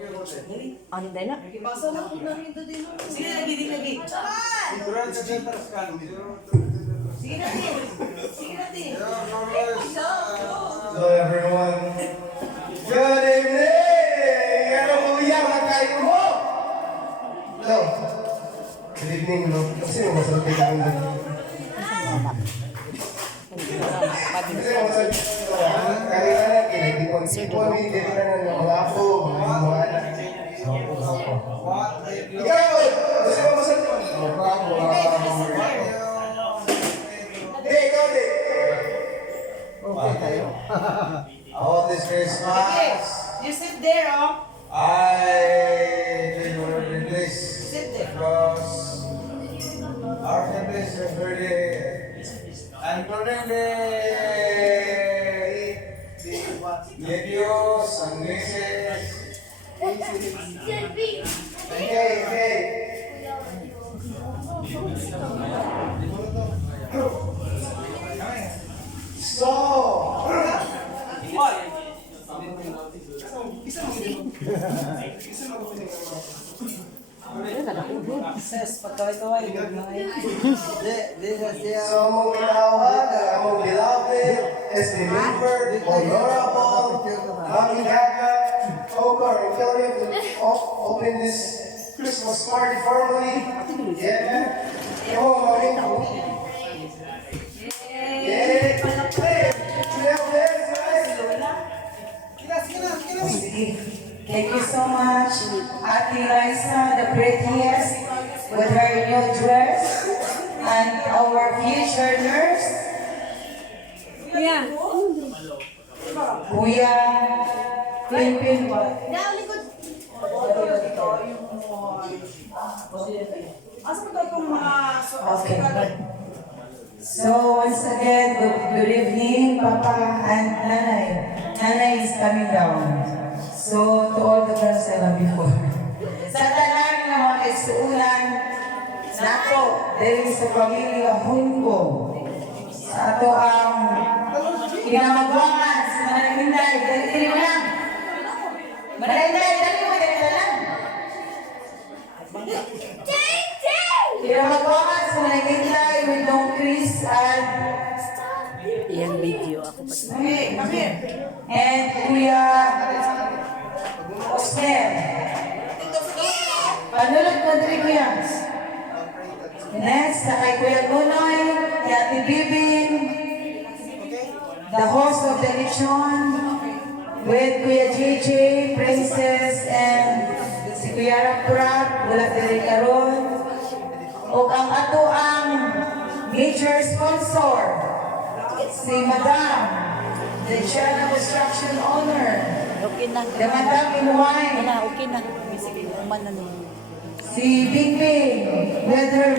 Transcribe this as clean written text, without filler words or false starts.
Ano din na? Basa lang kung namin ito din. Sige, lagi. Sige natin. Hello everyone. Good evening! Ano po yan? Nakain mo? Hello. Good evening, no? Kasi masalapit ako ng kasi masalapit ako. Kanina na, kinagdipon. Hindi ka na ng mga apo, mga anak. Ikaw! Kasi masalapit ako. Hindi, ikaw di. Okay tayo. All this Christmas, You sit there, oh. I take whatever it is Sit there. because our family is very including the nephews and nieces. Okay. So, Ses, pagkaway-kaway. so among ginawa na among beloved is delivered, honorable, Mami Gaga, Ogar, and Kelly to open this Christmas party formally. Yeah. Come on, Mami. Yeah. Hey, you have this, guys. Thank you so much, Ate Liza, the prettiest, with her new dress, and our future nurse, Kuya Pimpin. Asa mo itong mga... Okay. So once again, good evening, Papa and Nanay. Nanay is coming down. So to all the girls I love you for. Sa tanan ng mga kaisuulan, nato, dahil sa pamilya Hunko, sa ato ang kinamagwangan sa Manalinday, dahil mo lang. Manalinday, dahil mo lang. Kinamagwangan sa Manalinday with Don Chris and Yan video ako pa. Hey, come here. and Kuya Osmer. Panulog mo diri Kuya. Next, sa kay Kuya Gunoy, kay Ate Bibing, the host of the lechon, with Kuya JJ, Princess, and si Kuya Raprat, wala diri karon. O ang ato ang major sponsor, si Madam, the Channel Construction owner, Okay na. the Madam Inuay, Okay na. Uman na naman. si Bingbing, with her